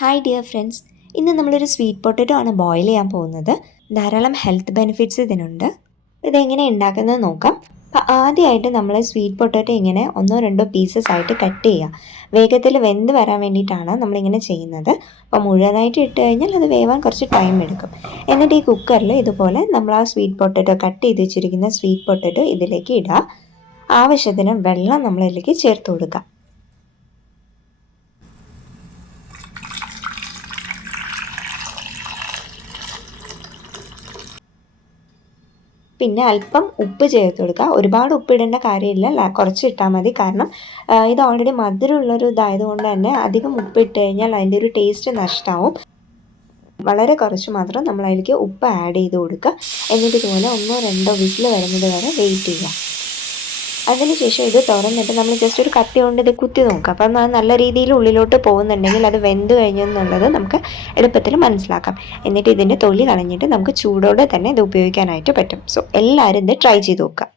Hi dear friends, ഇന്ന് നമ്മളൊരു sweet potato ആണ് ബോയിൽ ചെയ്യാൻ പോകുന്നത്. ധാരാളം ഹെൽത്ത് ബെനിഫിറ്റ്സ് ഇതിനുണ്ട്. ഇതെങ്ങനെ ഉണ്ടാക്കുന്നത് നോക്കാം. അപ്പോൾ ആദ്യമായിട്ട് നമ്മൾ സ്വീറ്റ് പൊട്ടറ്റോ ഇങ്ങനെ 1-2 പീസസ് ആയിട്ട് കട്ട് ചെയ്യുക. വേഗത്തിൽ വെന്ത് വരാൻ വേണ്ടിയിട്ടാണ് നമ്മളിങ്ങനെ ചെയ്യുന്നത്. അപ്പോൾ മുഴുവനായിട്ട് ഇട്ട് കഴിഞ്ഞാൽ അത് വേവാൻ കുറച്ച് ടൈം എടുക്കും. എന്നിട്ട് ഈ കുക്കറിൽ ഇതുപോലെ നമ്മൾ ആ സ്വീറ്റ് പൊട്ടറ്റോ കട്ട് ചെയ്ത് വെച്ചിരിക്കുന്ന സ്വീറ്റ് പൊട്ടറ്റോ ഇതിലേക്ക് ഇടുക. ആവശ്യത്തിന് വെള്ളം നമ്മളിതിലേക്ക് ചേർത്ത് കൊടുക്കുക. പിന്നെ അല്പം ഉപ്പ് ചേർത്ത് കൊടുക്കുക. ഒരുപാട് ഉപ്പിടേണ്ട കാര്യമില്ല, കുറച്ച് ഇട്ടാൽ മതി. കാരണം ഇത് ഓൾറെഡി മധുരമുള്ളൊരു ഇതായതുകൊണ്ട് തന്നെ അധികം ഉപ്പിട്ട് കഴിഞ്ഞാൽ അതിൻ്റെ ഒരു ടേസ്റ്റ് നഷ്ടമാവും. വളരെ കുറച്ച് മാത്രം നമ്മൾ അതിലേക്ക് ഉപ്പ് ആഡ് ചെയ്ത് കൊടുക്കുക. എന്നിട്ട് ഇതുപോലെ 1-2 വിസിൽ വരുന്നത് വരെ വെയിറ്റ് ചെയ്യുക. അതിനുശേഷം ഇത് തുറന്നിട്ട് നമ്മൾ ജസ്റ്റ് ഒരു കത്തി കൊണ്ട് ഇത് കുത്തി നോക്കുക. അപ്പം അത് നല്ല രീതിയിൽ ഉള്ളിലോട്ട് പോകുന്നുണ്ടെങ്കിൽ അത് വെന്ത് കഴിഞ്ഞെന്നുള്ളത് നമുക്ക് എളുപ്പത്തിൽ മനസ്സിലാക്കാം. എന്നിട്ട് ഇതിൻ്റെ തൊലി കളഞ്ഞിട്ട് നമുക്ക് ചൂടോടെ തന്നെ ഇത് ഉപയോഗിക്കാനായിട്ട് പറ്റും. സോ എല്ലാവരും ഇത് ട്രൈ ചെയ്ത് നോക്കുക.